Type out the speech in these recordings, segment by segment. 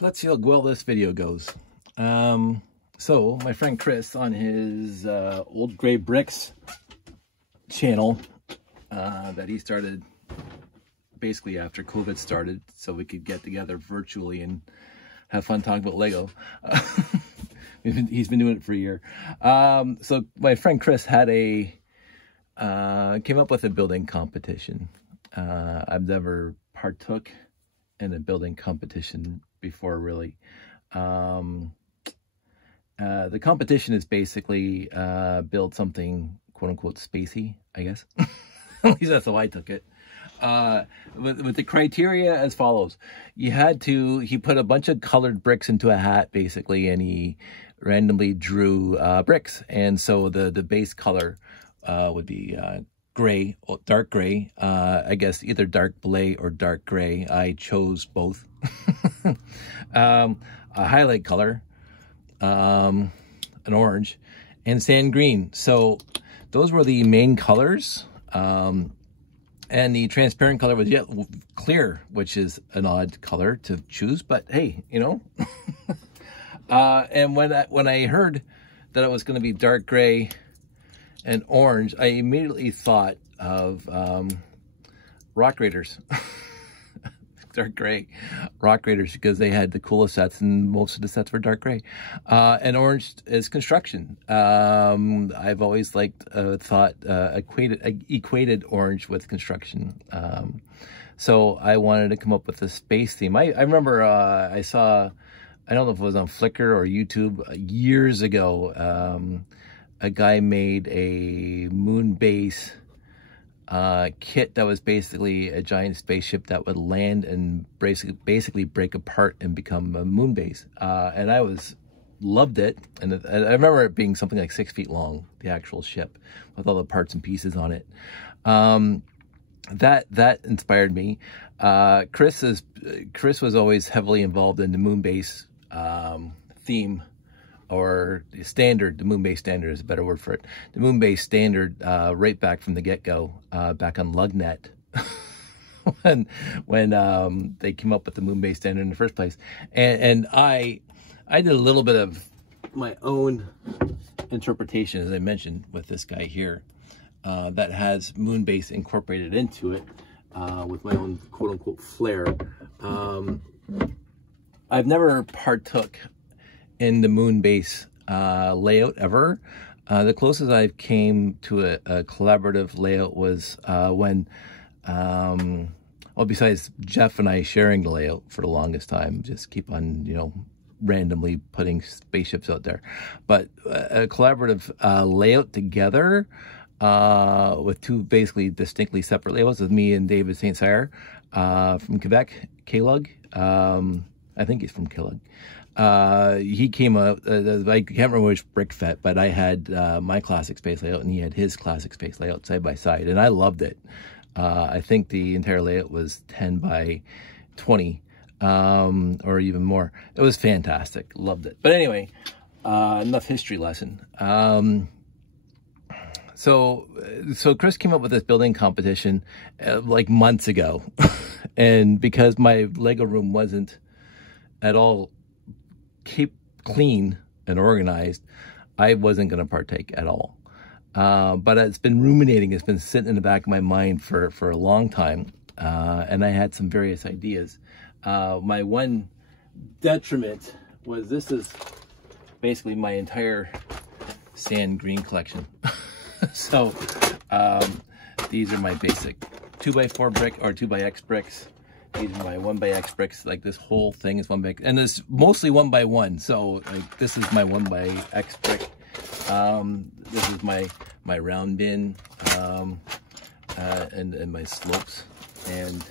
let's see how well this video goes. So my friend Chris on his Old Gray Bricks channel that he started basically after COVID started, so we could get together virtually and have fun talking about Lego. He's been doing it for a year. So my friend Chris had came up with a building competition. I've never partook in a building competition before, really. The competition is basically build something quote unquote spacey, I guess. At least that's how I took it. With the criteria as follows. He put a bunch of colored bricks into a hat, basically, and he randomly drew bricks. And so the base color would be gray, dark gray, I guess either dark blay or dark gray. I chose both. A highlight color, an orange, and sand green. So those were the main colors. And the transparent color was clear, which is an odd color to choose, but hey, you know. And when I heard that it was going to be dark gray and orange, I immediately thought of Rock Raiders. Dark gray Rock Raiders, because they had the coolest sets, and most of the sets were dark gray. And orange is construction. I've always equated orange with construction. So I wanted to come up with a space theme. I remember I saw, I don't know if it was on Flickr or YouTube years ago, a guy made a moon base kit that was basically a giant spaceship that would land and basically break apart and become a moon base. And I loved it. And I remember it being something like 6 feet long, the actual ship, with all the parts and pieces on it. That inspired me. Chris was always heavily involved in the moon base theme, or standard. The moon base standard is a better word for it. The moon base standard, right back from the get-go, back on Lugnet, when they came up with the moon base standard in the first place. And I did a little bit of my own interpretation, as I mentioned, with this guy here, that has moon base incorporated into it, with my own quote-unquote flair. I've never partook in the moon base layout ever. The closest I came to a collaborative layout was when, well, besides Jeff and I sharing the layout for the longest time, just keep on, you know, randomly putting spaceships out there. But a collaborative layout together with two basically distinctly separate layouts, with me and David St. Cyr from Quebec, K-Lug. I think he's from K-Lug. He came up, I can't remember which brick fit, but I had my classic space layout and he had his classic space layout side by side, and I loved it. I think the entire layout was 10 by 20, or even more. It was fantastic. Loved it. But anyway, enough history lesson. So Chris came up with this building competition like months ago. And because my Lego room wasn't at all keep clean and organized, I wasn't going to partake at all. But it's been ruminating. It's been sitting in the back of my mind for a long time. And I had some various ideas. My one detriment was this is basically my entire sand green collection. So these are my basic 2x4 brick or 2x Bricks. These are my 1x bricks. Like this whole thing is 1x, and it's mostly 1x1. So like this is my 1x brick. This is my round bin, and my slopes and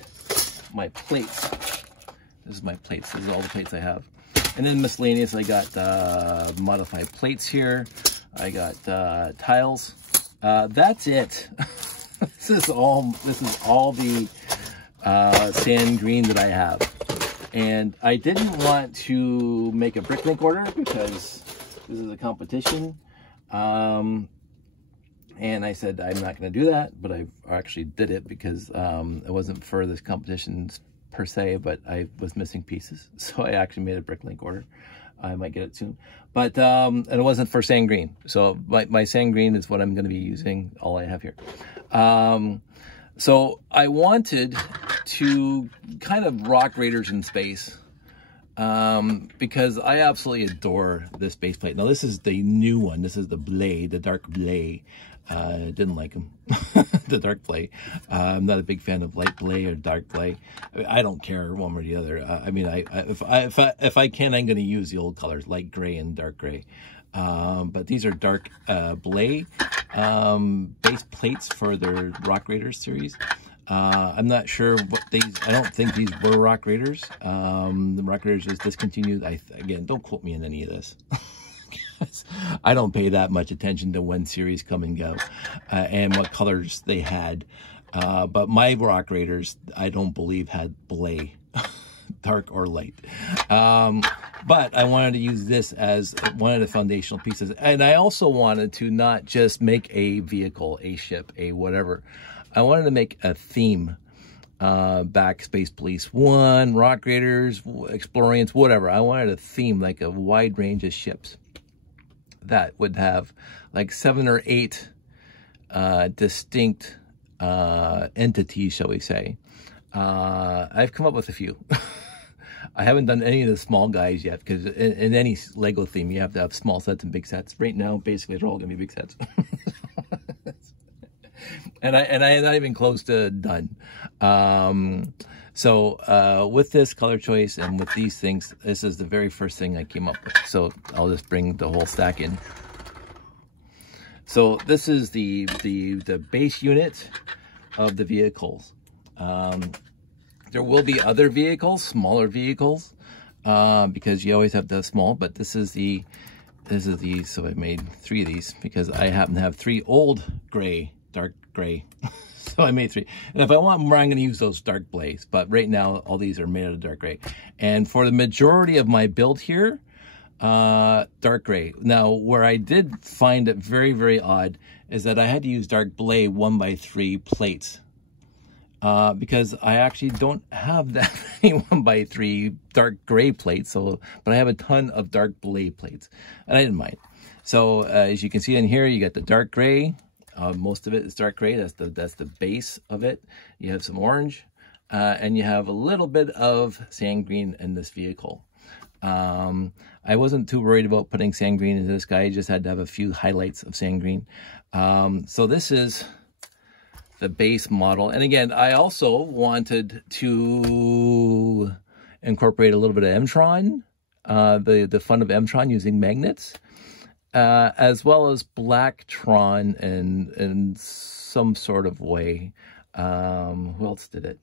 my plates. This is my plates. This is all the plates I have. And then miscellaneous, I got modified plates here. I got tiles. That's it. This is all the sand green that I have. And I didn't want to make a bricklink order because this is a competition. And I said I'm not going to do that, but I actually did it because it wasn't for this competition per se, but I was missing pieces. So I actually made a Bricklink order. I might get it soon. But, and it wasn't for sand green. So my sand green is what I'm going to be using, all I have here. So I wanted to kind of rock Raiders in space. Because I absolutely adore this base plate. Now this is the new one. This is the Blay, the dark Blay. Didn't like them, the dark Blay. I'm not a big fan of light Blay or dark Blay. I don't care one or the other. I mean, if I can, I'm going to use the old colors, light gray and dark gray. But these are dark Blay base plates for their Rock Raiders series. I'm not sure what these, I don't think these were Rock Raiders. The Rock Raiders was discontinued. Again, don't quote me in any of this. I don't pay that much attention to when series come and go and what colors they had. But my Rock Raiders, I don't believe had Blay, dark or light. But I wanted to use this as one of the foundational pieces. And I also wanted to not just make a vehicle, a ship, a whatever. I wanted to make a theme. Back Space Police 1, Rock Raiders, Explorians, whatever. I wanted a theme, like a wide range of ships that would have like 7 or 8 distinct entities, shall we say. I've come up with a few. I haven't done any of the small guys yet, because in any Lego theme, you have to have small sets and big sets. Right now, basically, they're all going to be big sets. and I'm not even close to done. With this color choice and with these things, this is the very first thing I came up with. So I'll just bring the whole stack in. So this is the base unit of the vehicles. There will be other vehicles, smaller vehicles, because you always have the small, but this is the, so I made 3 of these because I happen to have 3 old gray, dark gray. So I made 3. And if I want more, I'm going to use those dark Blaze. But right now, all these are made out of dark gray. And for the majority of my build here, dark gray. Now, where I did find it very, very odd is that I had to use dark Blay 1x3 plates. Because I actually don't have that many 1x3 dark gray plates, but I have a ton of dark Blay plates, and I didn't mind. So as you can see in here, you got the dark gray. Most of it is dark gray. That's the base of it. You have some orange, and you have a little bit of sand green in this vehicle. I wasn't too worried about putting sand green into this guy. I just had to have a few highlights of sand green. So this is the base model. And again, I also wanted to incorporate a little bit of M-Tron, the fun of M-Tron using magnets, as well as Blacktron in some sort of way. Who else did it?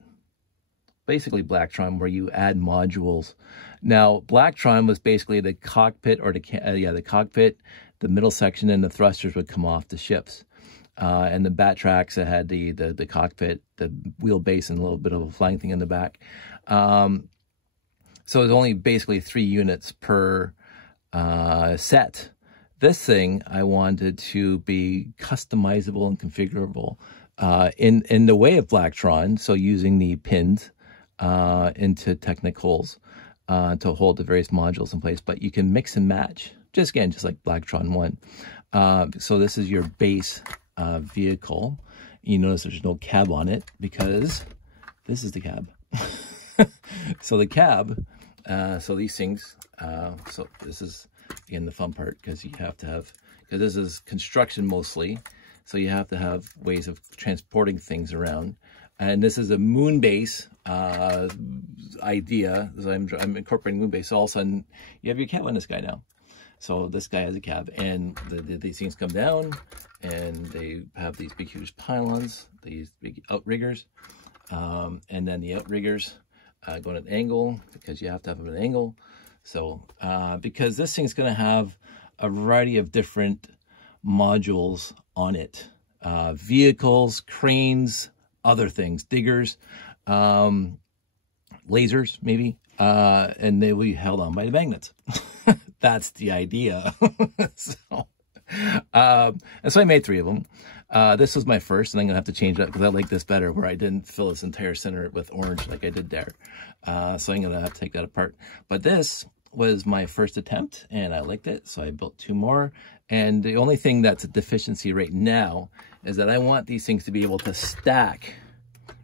Basically Blacktron, where you add modules. Now, Blacktron was basically the cockpit, or the cockpit, the middle section, and the thrusters would come off the ships. And the bat tracks that had the cockpit, the wheelbase, and a little bit of a flying thing in the back. So it's only basically 3 units per set. This thing I wanted to be customizable and configurable in the way of Blacktron. So using the pins into Technic holes to hold the various modules in place, but you can mix and match. Just like Blacktron 1. So this is your base vehicle. You notice there's no cab on it because this is the cab. So the cab, so these things, so this is again the fun part, because you have to have, because this is construction mostly, so you have to have ways of transporting things around. And this is a moon base idea. So I'm incorporating moon base. So all of a sudden you have your cab on this guy now. So this guy has a cab, and these things come down, and they have these big, huge pylons, these big outriggers, and then the outriggers go at an angle, because you have to have them at an angle. So because this thing's going to have a variety of different modules on it, vehicles, cranes, other things, diggers, lasers maybe, and they will be held on by the magnets. That's the idea. And so I made 3 of them. This was my first, and I'm gonna have to change that because I like this better, where I didn't fill this entire center with orange like I did there. So I'm gonna have to take that apart. But this was my first attempt, and I liked it, so I built 2 more. And the only thing that's a deficiency right now is that I want these things to be able to stack.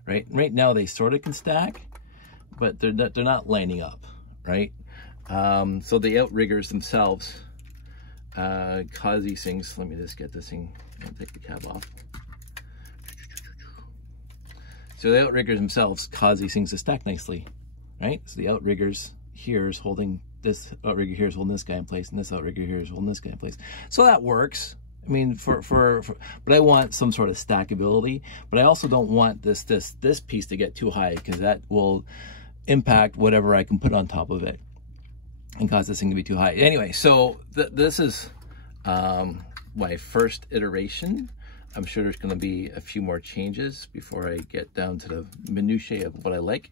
Right now they sort of can stack, but they're not lining up, right? So the outriggers themselves cause these things. Let me just get this thing. I'll take the cap off. So the outriggers themselves cause these things to stack nicely, right? So the outriggers here is holding this outrigger here is holding this guy in place, and this outrigger here is holding this guy in place. So that works. I mean, but I want some sort of stackability. But I also don't want this piece to get too high, because that will impact whatever I can put on top of it and cause this thing to be too high. Anyway, so this is my first iteration. I'm sure there's going to be a few more changes before I get down to the minutiae of what I like.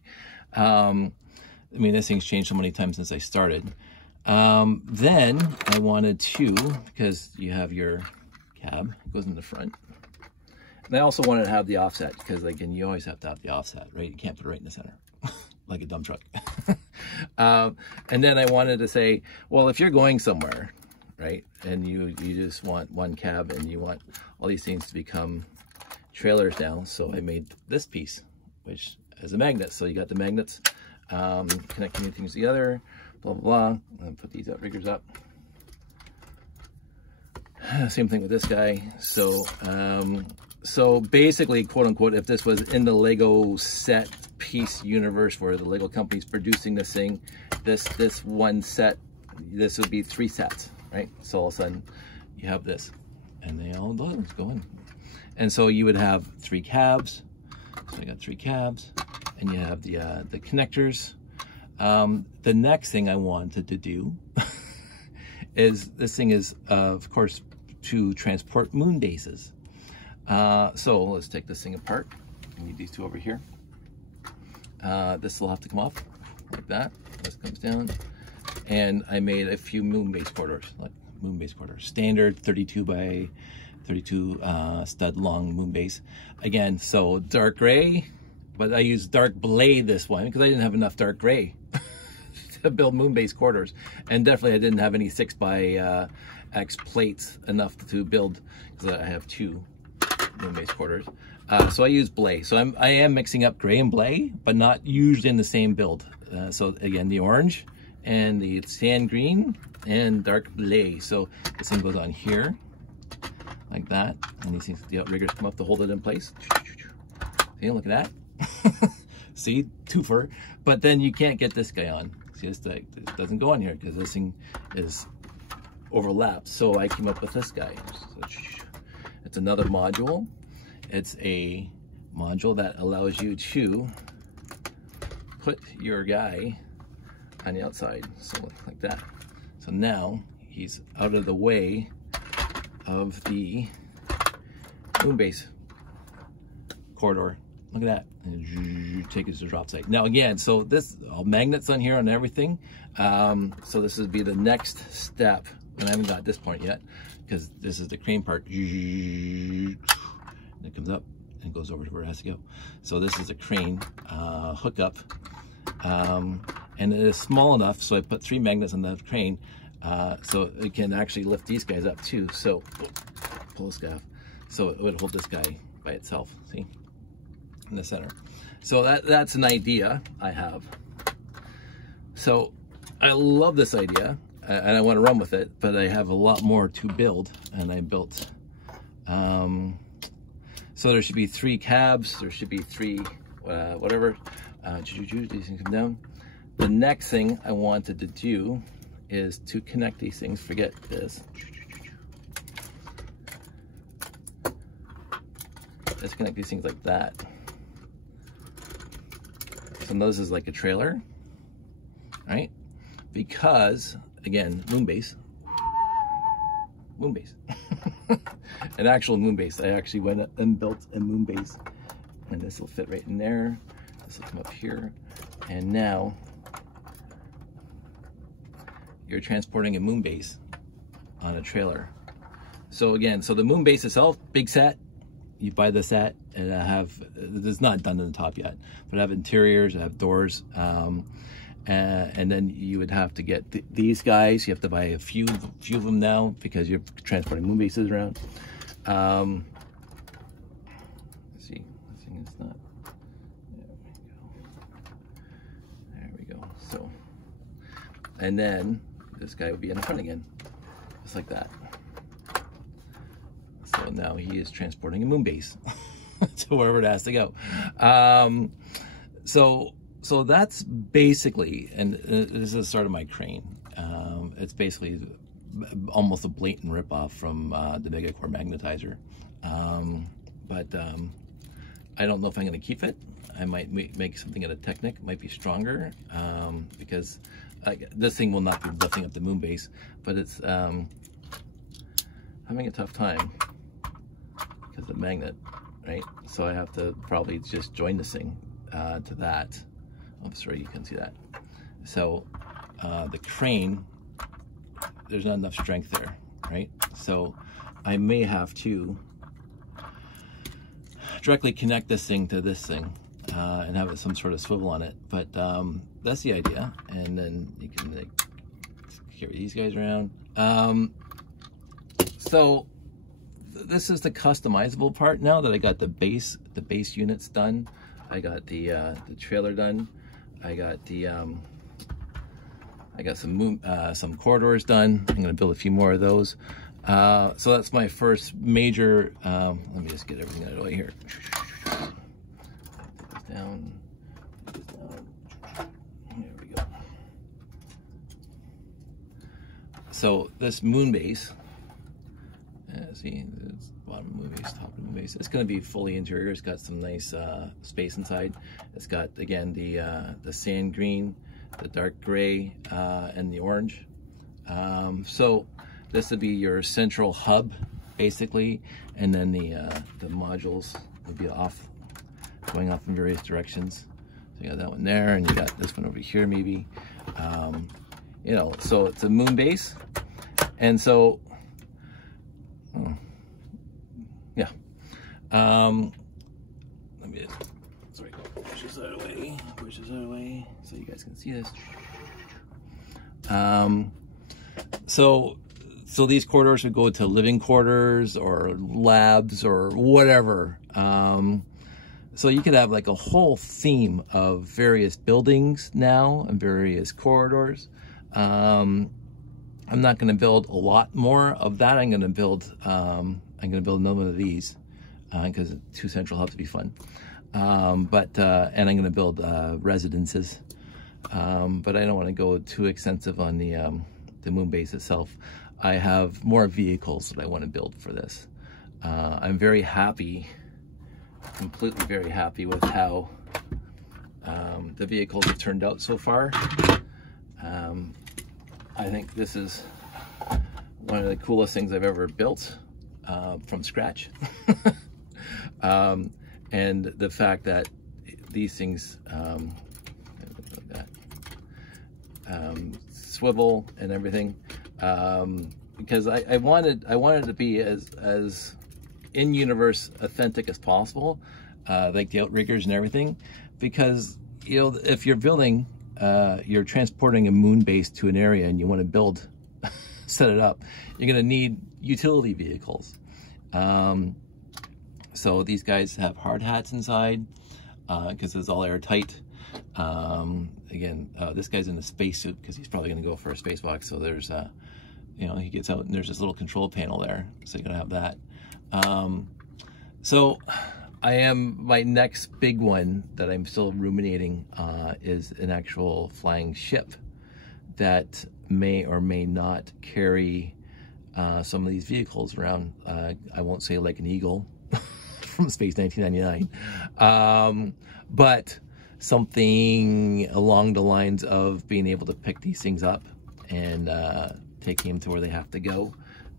I mean, this thing's changed so many times since I started. Then I wanted to, because you have your cab, it goes in the front. And I also wanted to have the offset, because again, you always have to have the offset, right? You can't put it right in the center, like a dump truck. And then I wanted to say, well, if you're going somewhere, right, and you just want one cab and you want all these things to become trailers now, so I made this piece, which is a magnet. So you got the magnets connecting the things together, blah, blah, blah. And put these outriggers up. Same thing with this guy. So, so basically, quote unquote, if this was in the Lego set piece universe where the Lego company's producing this thing, this one set, this would be 3 sets, right? So all of a sudden you have this, and they all go in. And so you would have 3 cabs. So I got 3 cabs, and you have the connectors. The next thing I wanted to do is, this thing is, of course, to transport moon bases. So let's take this thing apart. I need these 2 over here. This will have to come off like that. This comes down. And I made a few moon base corridors, like moon base corridors. Standard 32 by 32 stud long moon base. Again, so dark gray, but I used dark blade this one because I didn't have enough dark gray to build moon base corridors. And definitely I didn't have any 6 by X plates enough to build, because I have 2 moon base corridors. So I use blay. So I am mixing up gray and blay, but not usually in the same build. So again, the orange and the sand green and dark blay. So this thing goes on here like that, and these things, the outriggers come up to hold it in place. See, look at that. See, twofer. But then you can't get this guy on. See, this doesn't go on here because this thing is overlapped. So I came up with this guy. So it's another module. It's a module that allows you to put your guy on the outside, so like that. So now he's out of the way of the moon base corridor. Look at that. And you take it to the drop site. Now again, so this all magnets on here and everything. So this would be the next step, and I haven't got this point yet because this is the crane part. It comes up and goes over to where it has to go. So this is a crane hookup, and it is small enough, so I put 3 magnets on the crane, so it can actually lift these guys up too. So pull this guy off, so it would hold this guy by itself. See, in the center. So that's an idea I have. So I love this idea, and I want to run with it, but I have a lot more to build, and I built. So there should be 3 cabs, there should be 3 whatever, these things come down. The next thing I wanted to do is to connect these things, forget this. Let's connect these things like that. So this is like a trailer, right? Because, again, moon base. An actual moon base. I actually went up and built a moon base, and this will fit right in there. This will come up here, and now you're transporting a moon base on a trailer. So again, so the moon base itself, big set, you buy the set, and I have, it's not done in the top yet, but I have interiors, I have doors, and then you would have to get these guys. You have to buy a few of them now because you're transporting moon bases around. Let's see, this thing is not, there we go. So, and then this guy would be in the front again, just like that. So now he is transporting a moon base to wherever it has to go. So that's basically, and this is the start of my crane. It's basically almost a blatant ripoff from the Megacore magnetizer. But I don't know if I'm going to keep it. I might make something out of Technic. It might be stronger because this thing will not be lifting up the moon base, but it's having a tough time because of the magnet, right? So I have to probably just join this thing to that. Oh, sorry, you can see that. So the crane, there's not enough strength there, right? So I may have to directly connect this thing to this thing and have some sort of swivel on it. But that's the idea. And then you can like, carry these guys around. So this is the customizable part now that I got the base units done. I got the trailer done. I got the I got some corridors done. I'm gonna build a few more of those. So that's my first major. Let me just get everything out of the way here. Put this down. Put this down. There we go. So this moon base. See, it's bottom moon base, top of the moon base. It's going to be fully interior. It's got some nice space inside. It's got, again, the sand green, the dark gray, and the orange. So this would be your central hub, basically, and then the modules would be going off in various directions. So you got that one there, and you got this one over here, maybe. You know, so it's a moon base, and so. Yeah. Let me just, push this out of the way. Push this out of the way so you guys can see this. So these corridors would go to living quarters or labs or whatever. So you could have like a whole theme of various buildings now and various corridors. I'm not going to build a lot more of that. I'm going to build another one of these because 2 central hubs would be fun. And I'm going to build residences. But I don't want to go too extensive on the moon base itself. I have more vehicles that I want to build for this. I'm very happy, completely very happy with how the vehicles have turned out so far. I think this is one of the coolest things I've ever built from scratch. And the fact that these things like that, swivel and everything, because I wanted to be as in-universe authentic as possible, like the outriggers and everything, because you know, if you're building you're transporting a moon base to an area and you want to build, set it up, you're going to need utility vehicles. So these guys have hard hats inside because it's all airtight. Again, this guy's in a spacesuit because he's probably going to go for a spacewalk. So there's, you know, he gets out and there's this little control panel there. So you're going to have that. So my next big one that I'm still ruminating is an actual flying ship that may or may not carry some of these vehicles around. I won't say like an Eagle from Space 1999, but something along the lines of being able to pick these things up and taking them to where they have to go.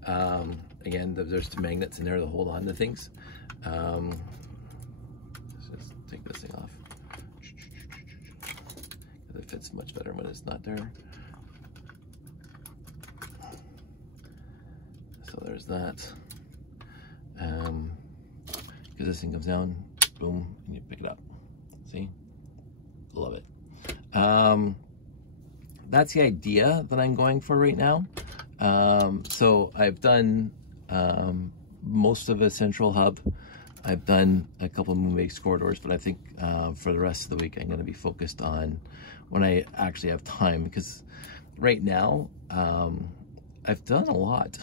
Again, there's the magnets in there to hold on to things. Let's just take this thing off. It fits much better when it's not there. So there's that. because this thing comes down, boom, and you pick it up. See? Love it. That's the idea that I'm going for right now. So I've done most of a central hub. I've done a couple of moon base corridors, but I think for the rest of the week I'm going to be focused on when I actually have time, because right now I've done a lot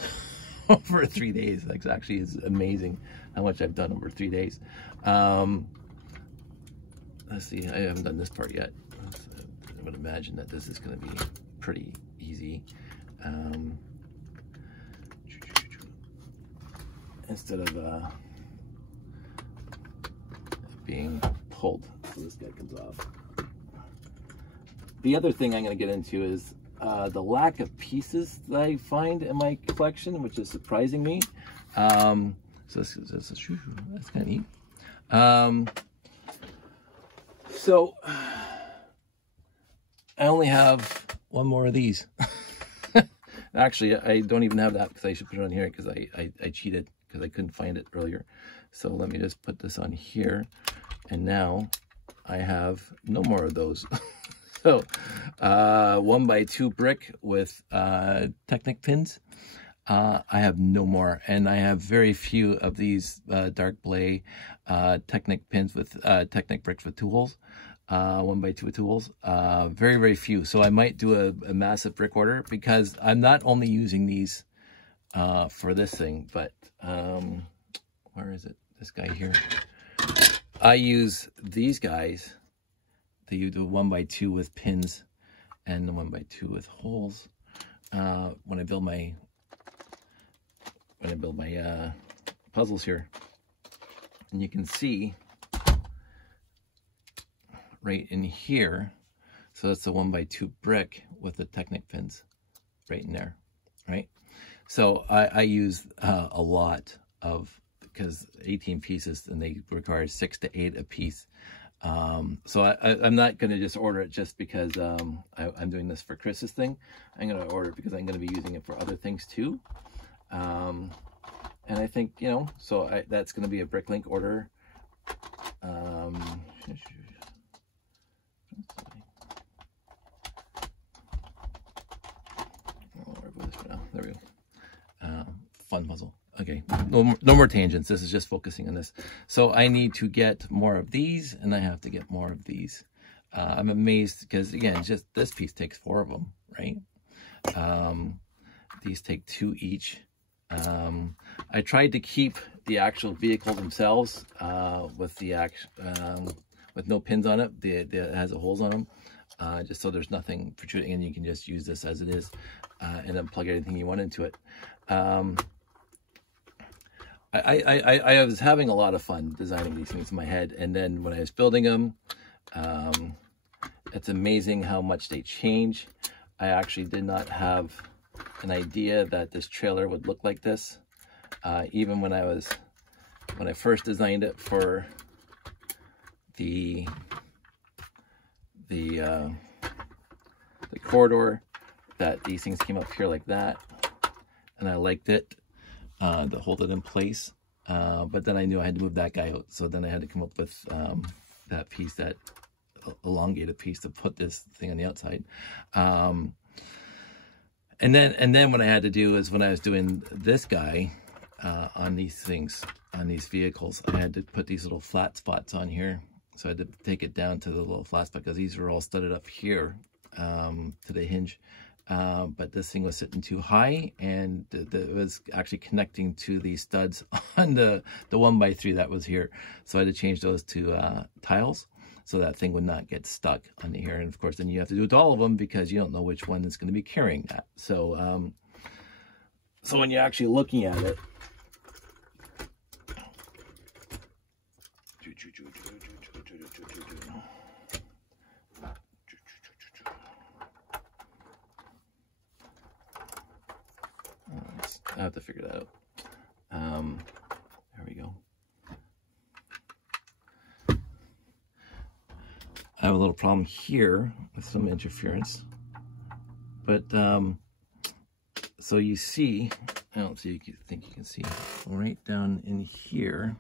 over 3 days. Like, actually, it's amazing how much I've done over 3 days. Let's see, I haven't done this part yet. I would imagine that this is going to be pretty easy. Instead of being pulled, so this guy comes off. The other thing I'm going to get into is the lack of pieces that I find in my collection, which is surprising me. So that's kind of neat. So I only have one more of these. Actually, I don't even have that because I should put it on here, because I cheated because I couldn't find it earlier. So let me just put this on here, and now I have no more of those. So 1x2 brick with Technic pins. I have no more, and I have very few of these dark blay Technic pins with Technic bricks with 2 holes. 1x2 tools, very, very few. So I might do a massive brick order, because I'm not only using these for this thing, but where is it? This guy here. I use these guys. They do 1x2 with pins and the 1x2 with holes when I build my puzzles here. And you can see right in here, so that's a 1x2 brick with the Technic pins right in there, right? So I use a lot of, because 18 pieces, and they require 6 to 8 a piece. So I'm not going to just order it just because I'm doing this for Chris's thing. I'm going to order it because I'm going to be using it for other things too. And I think, you know, so that's going to be a Bricklink order. There we go. Fun puzzle. Okay, no more tangents. This is just focusing on this. So I need to get more of these, and I have to get more of these. I'm amazed because, again, just this piece takes 4 of them, right? These take 2 each. I tried to keep the actual vehicle themselves with no pins on it. It has holes on them, just so there's nothing protruding, and you can just use this as it is, and then plug anything you want into it. I was having a lot of fun designing these things in my head, and then when I was building them, it's amazing how much they change. I actually did not have an idea that this trailer would look like this, even when I first designed it for the corridor, that these things came up here like that, and I liked it to hold it in place, but then I knew I had to move that guy out, so then I had to come up with that piece, that elongated piece, to put this thing on the outside. And then what I had to do is, when I was doing this guy on these things, on these vehicles, I had to put these little flat spots on here. So I had to take it down to the little flat spot, because these were all studded up here to the hinge. But this thing was sitting too high, and it was actually connecting to the studs on the 1x3 that was here. So I had to change those to tiles, so that thing would not get stuck on here. And of course, then you have to do it to all of them, because you don't know which one is going to be carrying that. So, so when you're actually looking at it, I have to figure that out. There we go. I have a little problem here with some interference, but so you see, I don't see, you think you can see right down in here.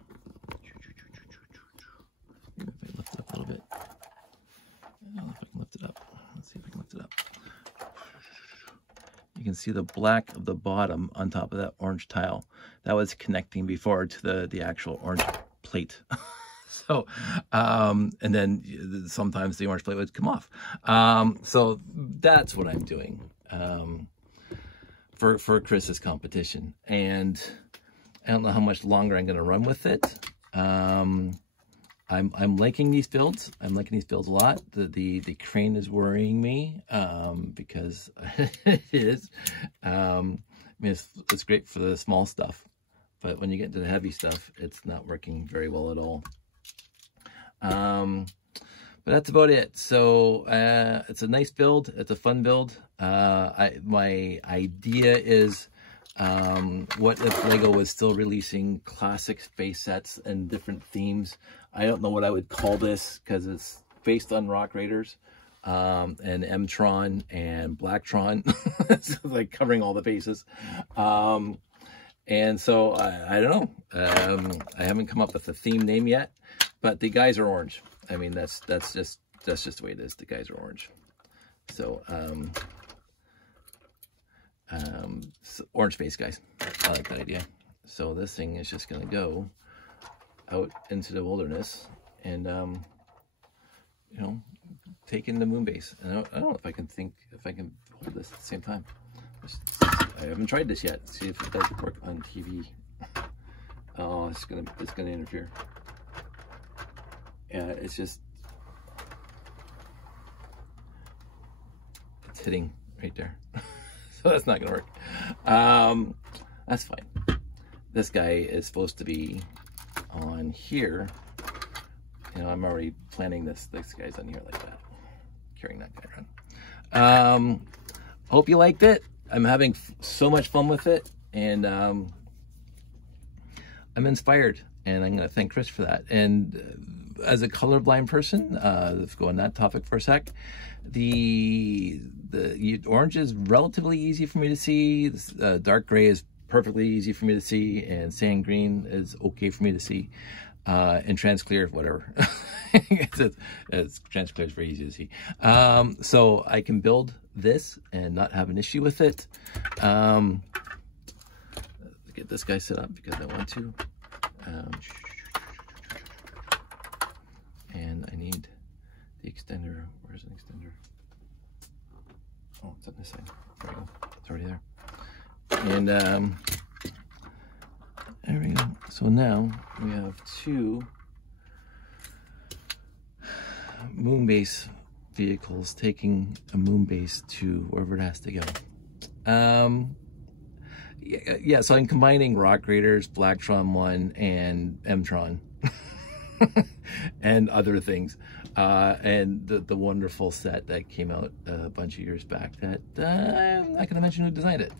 can see the black of the bottom on top of that orange tile. That was connecting before to the actual orange plate. So, and then sometimes the orange plate would come off. So that's what I'm doing for Chris's competition. And I don't know how much longer I'm going to run with it. I'm liking these builds. I'm liking these builds a lot. The crane is worrying me because it is. I mean, it's great for the small stuff, but when you get into the heavy stuff, it's not working very well at all. But that's about it. So it's a nice build. It's a fun build. My idea is, what if Lego was still releasing classic space sets and different themes? I don't know what I would call this because it's based on Rock Raiders and M-Tron and Blacktron. It's like covering all the bases. And so I don't know. I haven't come up with a theme name yet, but the guys are orange. I mean, that's just the way it is. The guys are orange. So, so orange space guys. I like that idea. So this thing is just gonna go out into the wilderness and you know, take in the moon base. And I don't know if I can hold this at the same time. I haven't tried this yet. See if it does work on TV. Oh, it's gonna interfere. Yeah, it's hitting right there. So that's not gonna work. That's fine. This guy is supposed to be on here. You know, I'm already planning this. This guy's on here like that, carrying that guy around. Hope you liked it. I'm having so much fun with it, and I'm inspired, and I'm going to thank Chris for that. And as a colorblind person, let's go on that topic for a sec. The orange is relatively easy for me to see. Dark gray is perfectly easy for me to see, and sand green is okay for me to see. And transclear, whatever. Transclear is very easy to see. So I can build this and not have an issue with it. Get this guy set up because I want to. And I need the extender. Where's an extender? Oh, it's on this side. There we go. It's already there. And there we go. So now we have two moon base vehicles taking a moon base to wherever it has to go. Yeah, so I'm combining Rock Raiders, Blacktron 1, and M-Tron. And other things. And the wonderful set that came out a bunch of years back that I'm not going to mention who designed it.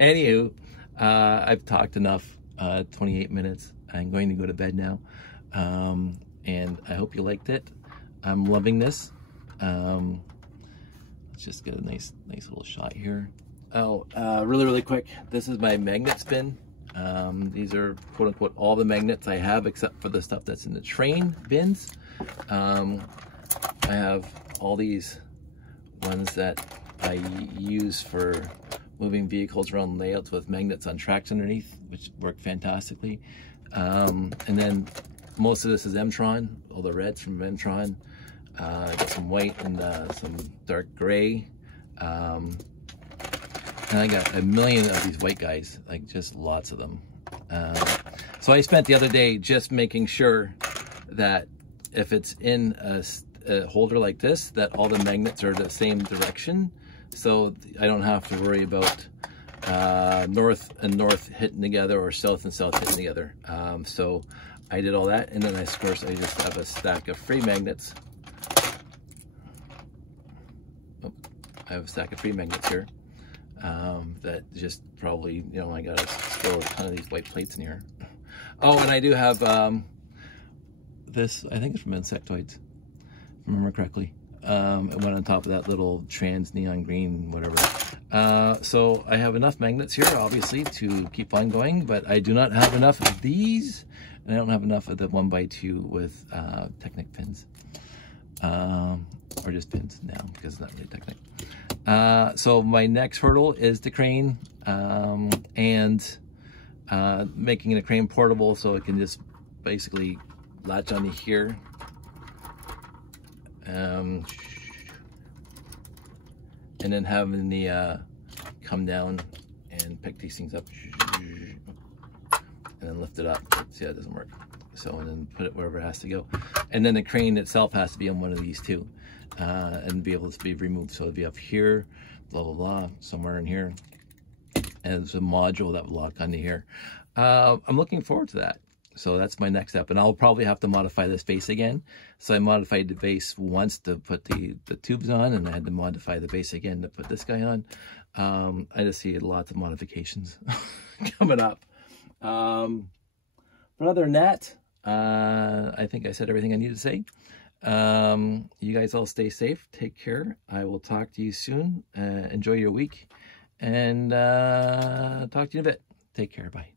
Anywho, I've talked enough, 28 minutes. I'm going to go to bed now. And I hope you liked it. I'm loving this. Let's just get a nice little shot here. Oh, really quick. This is my magnet spin. These are quote unquote all the magnets I have except for the stuff that's in the train bins. I have all these ones that I use for moving vehicles around layouts with magnets on tracks underneath, which work fantastically. And then most of this is M-Tron, all the reds from M-Tron. I got some white and some dark gray. And I got a million of these white guys, like just lots of them. So I spent the other day just making sure that if it's in a holder like this, that all the magnets are the same direction. So I don't have to worry about north and north hitting together or south and south hitting together. So I did all that, and then of course I just have a stack of free magnets. Oh, I have a stack of free magnets here that just probably, you know, I gotta spill a ton of these white plates in here. Oh, and I do have this, I think it's from Insectoids, if I remember correctly. It went on top of that little trans neon green, whatever. So I have enough magnets here, obviously, to keep on going, but I do not have enough of these, and I don't have enough of the 1x2 with Technic pins. or just pins now because it's not really technical. So my next hurdle is the crane, and making the crane portable so it can just basically latch onto here. And then having the come down and pick these things up and then lift it up. See how it doesn't work. So, and then put it wherever it has to go. And then the crane itself has to be on one of these too, and be able to be removed. So it'll be up here, blah, blah, blah, somewhere in here. And there's a module that will lock onto here. I'm looking forward to that. So that's my next step. And I'll probably have to modify this base again. So I modified the base once to put the tubes on, and I had to modify the base again to put this guy on. I just see lots of modifications coming up. But other than that, I think I said everything I need to say. You guys all stay safe. Take care. I will talk to you soon. Enjoy your week. And talk to you in a bit. Take care. Bye.